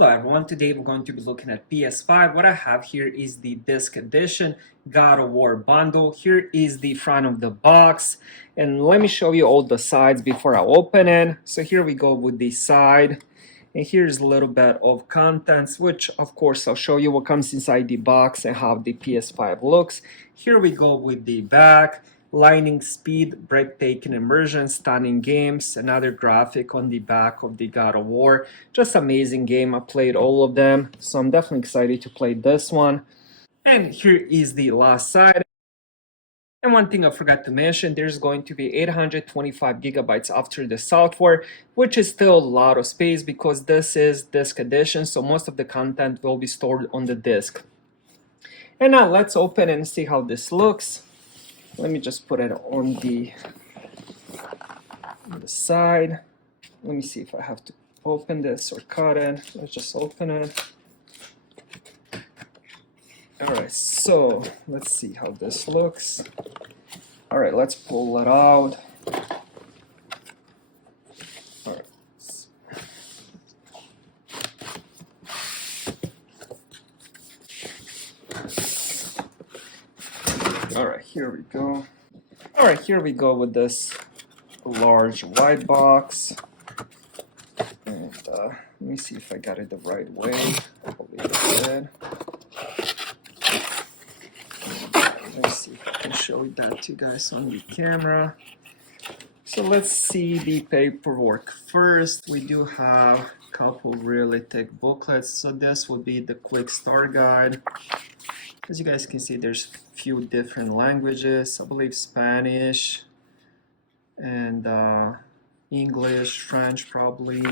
Hello everyone, today we're going to be looking at PS5. What I have here is the disc edition God of War bundle. Here is the front of the box, and let me show you all the sides before I open it. So here we go with the side, and here's a little bit of contents, which of course I'll show you what comes inside the box and how the PS5 looks. Here we go with the back. Lightning speed, breathtaking immersion, stunning games, another graphic on the back of the God of War. Just amazing game. I played all of them, so I'm definitely excited to play this one. And here is the last side. And one thing I forgot to mention, there's going to be 825 gigabytes after the software, which is still a lot of space because this is disc edition, so most of the content will be stored on the disc. And now let's open and see how this looks. Let me just put it on the side. Let me see if I have to open this or cut it. Let's just open it. All right, so let's see how this looks. All right, let's pull it out. All right. All right, here we go. All right, here we go with this large white box. And let me see if I got it the right way. I believe I did. Let's see if I can show that to you guys on the camera. So let's see the paperwork first. We do have a couple really thick booklets. So this will be the quick start guide. As you guys can see, there's a few different languages. I believe Spanish and English, French probably.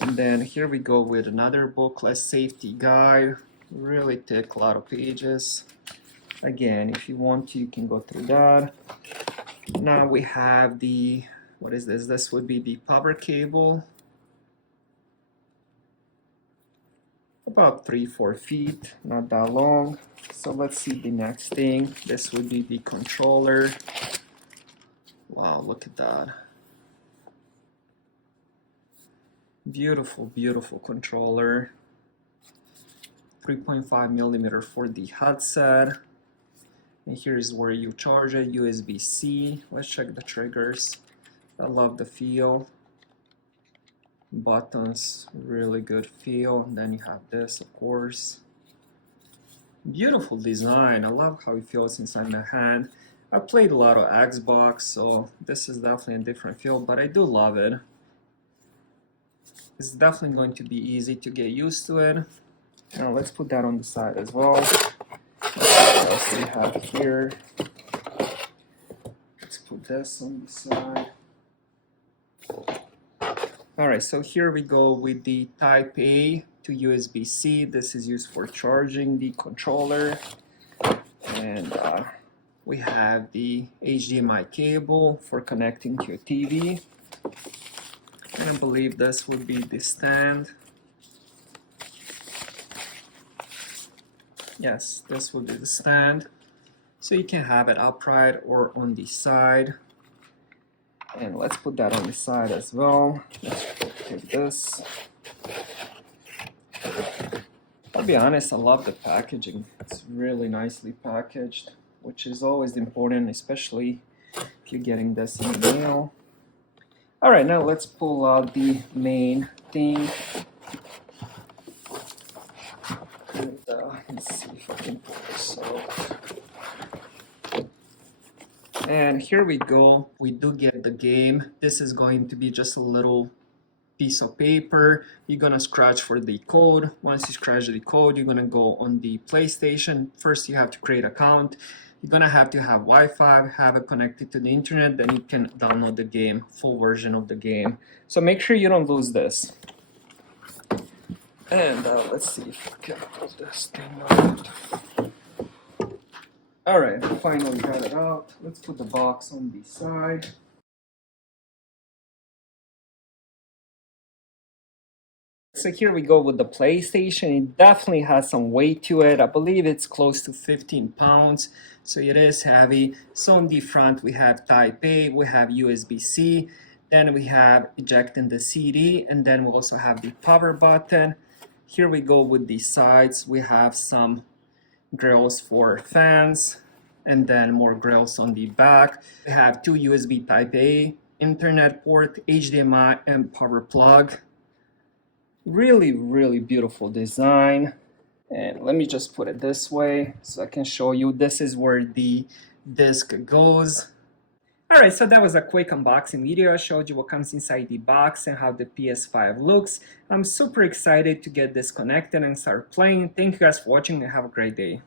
And then here we go with another booklet, safety guide. Really thick, a lot of pages. Again, if you want to, you can go through that. Now we have the, what is this? This would be the power cable. About 3-4 feet, not that long. So let's see the next thing. This would be the controller. Wow, look at that. Beautiful, beautiful controller. 3.5 millimeter for the headset. And here's where you charge it, USB-C. Let's check the triggers. I love the feel. Buttons, really good feel. Then you have this, of course. Beautiful design. I love how it feels inside my hand. I played a lot of Xbox, so this is definitely a different feel, but I do love it. It's definitely going to be easy to get used to it. Now let's put that on the side as well. What else we have here? Let's put this on the side. Alright, so here we go with the Type A to USB-C. This is used for charging the controller. And we have the HDMI cable for connecting to your TV. And I believe this would be the stand. Yes, this would be the stand. So you can have it upright or on the side. And let's put that on the side as well. Let's take this. I'll be honest, I love the packaging. It's really nicely packaged, which is always important, especially if you're getting this in the mail. All right, now let's pull out the main thing. And let's see if I can pull this out. And here we go. We do get the game. This is going to be just a little piece of paper. You're gonna scratch for the code. Once you scratch the code, you're gonna go on the PlayStation. First, you have to create an account. You're gonna have to have Wi-Fi, have it connected to the internet, then you can download the game, full version of the game. So make sure you don't lose this. And let's see if I can pull this thing out. Alright, finally got it out. Let's put the box on the side. So here we go with the PlayStation. It definitely has some weight to it. I believe it's close to 15 pounds, so it is heavy. So on the front we have Type A, we have USB-C, then we have ejecting the CD, and then we also have the power button. here we go with the sides. We have some grills for fans, and then more grills on the back. We have two USB Type-A internet port, HDMI, and power plug. Really, really beautiful design. And let me just put it this way so I can show you. This is where the disc goes. Alright, so that was a quick unboxing video. I showed you what comes inside the box and how the PS5 looks. I'm super excited to get this connected and start playing. Thank you guys for watching and have a great day.